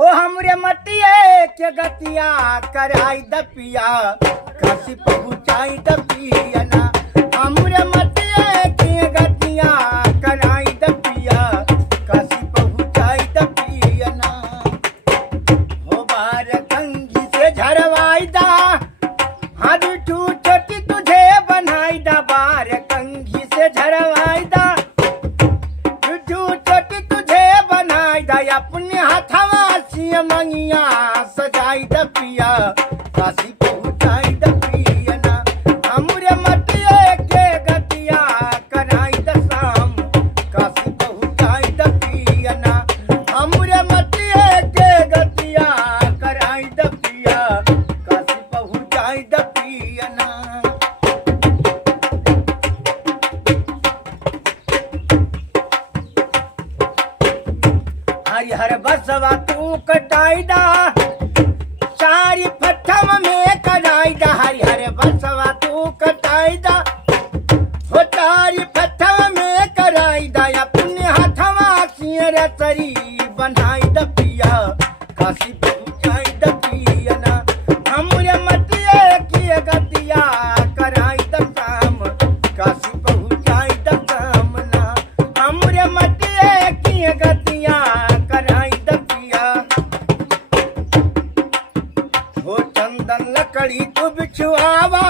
हो हमरे मटिए के गतिया कराई दपिया काशी पहुँचाई दपियना हमरे मटिए के गतिया कराई दपिया काशी पहुँचाई दपियना हो बार कंगी से झरवाई दा हाथ छोटी तुझे बनाई दा बार कंगी से झरवाई दा छोटी तुझे बनाई दा अपने हाथवा सिया मंगिया सजाई दपिया काशी पहुँचाई दपियना हमरे मटिए के गतिया कराई दसाम काशी पहुँचाई दपियना हमरे मटिए के गतिया कराई दपिया काशी पहुँचाई दपियना हरिहर बसवा तू कटाई दा चारी पत्थम में कराई दा हरिहर बसवा तू कटाई दा हो चारी पत्थम में कराई दा अपने हाथवा सियर तरी बनाई दपिया काशी पहुँचाई दपियना हमरे मटिए की गतिया कराई दसाम काशी पहुँचाई दसाम ना हमरे मटिए की गतिया कराई दपिया हो चंदन लकड़ी को बिछुआवा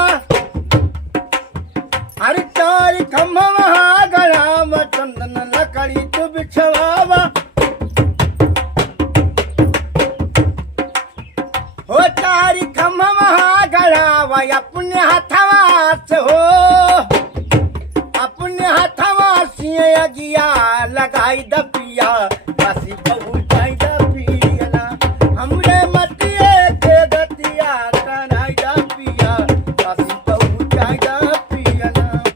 हर चार खम्भा गड़ावा चंदन लकड़ी को बिछुआवा हो चार खम्भा गड़ावा अपने हथवा से हो अपने हथवा से अगिया लगाई दपिया काशी पहुँच